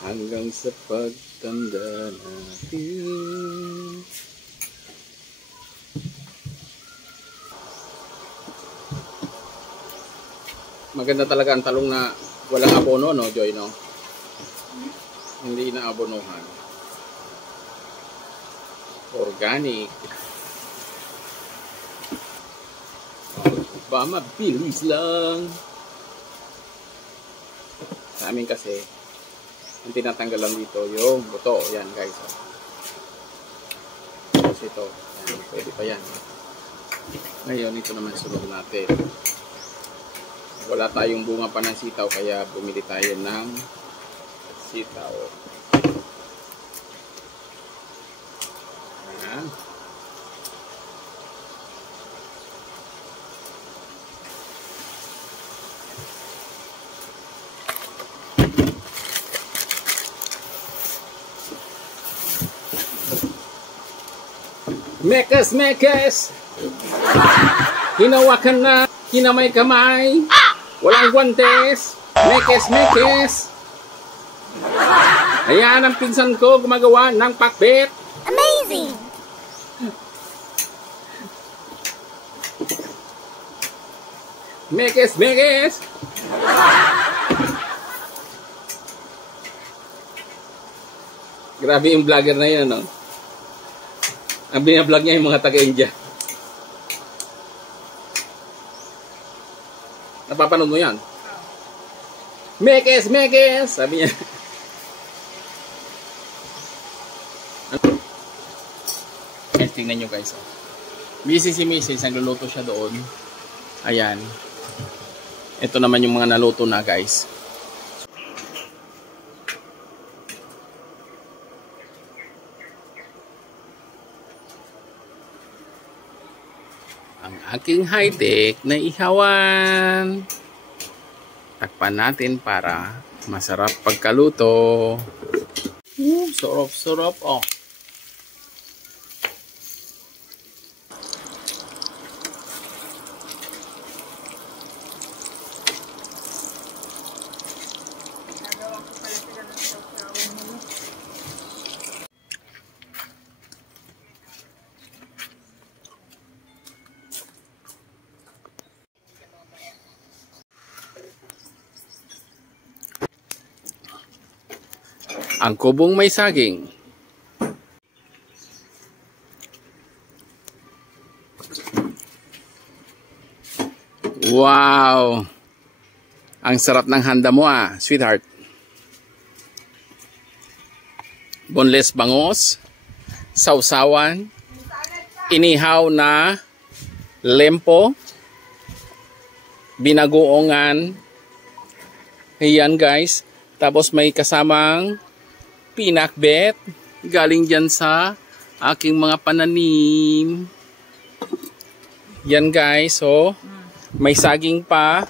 Hanggang sa pagtanda natin. Maganda talaga ang talong na walang abono, no, Joy, no? Hindi na abonohan. Organic. Ba, mabilis lang. Sa amin kasi, ang tinatanggal lang dito yung buto. Yan, guys. Tapos ito. Yan, pwede pa yan. Ngayon, ito naman sunod natin. Wala tayong bunga pa ng sitaw, kaya bumili tayo ng sitaw. Ayan. Mekes, mekes! Hinawakan na, hinamay-kamay, walang guwantes, mekes, mekes! Ayan ang pinsan ko gumagawa ng pakbet. Amazing! Mekes, mekes! Grabe yung vlogger na yun, no? Ang binablog niya yung mga taga-India. Napapanood mo yan? Mekes, mekes! Sabi niya. Tingnan nyo guys. Busy si Mrs. Nagluluto siya doon. Ayan. Ito naman yung mga naluto na guys. Ang aking high-tech na ihawan. Takpan natin para masarap pagkaluto. Sarap-sarap. Oh. Ang kubong may saging. Wow! Ang sarap ng handa mo sweetheart. Boneless bangus, sausawan, inihaw na lempo, binagoongan. Ayan guys. Tapos may kasamang pinakbet galing dyan sa aking mga pananim. Yan guys, so may saging pa.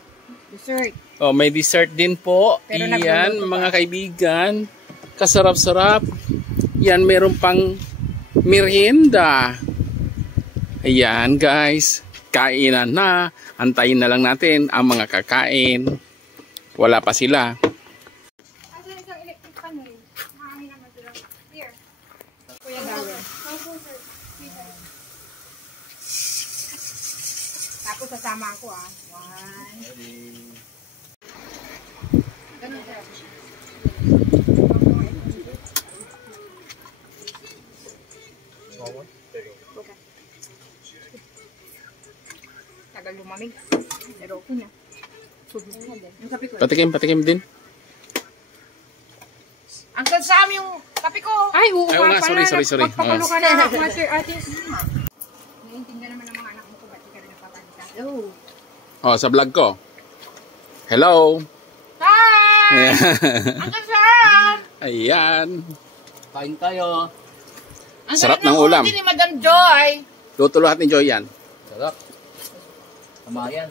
Dessert. Oh, may dessert din po. Pero yan mga kaibigan, kasarap-sarap. Yan, meron pang merienda. Ayan guys, kainan na. Antayin na lang natin ang mga kakain. Wala pa sila. Tapos sasama ako One. Ganun sir. Okay. Tagal lumamig. Pero okay na. Patikim din. Uncle Sam, yung kape ko. Ay, oo. Ay, nga, sorry. Magpapalo ka na, Master Artist. Naiintindihan naman ng mga anak mo kung ba't di ka rin nagpapalita. Oh, sa vlog ko. Hello. Hi! Uncle Sam! Ayan. Kain tayo. Ang Sarap ng ulam. ni Madam Joy. Luto lahat ni Joy yan. Sarap. Tama yan.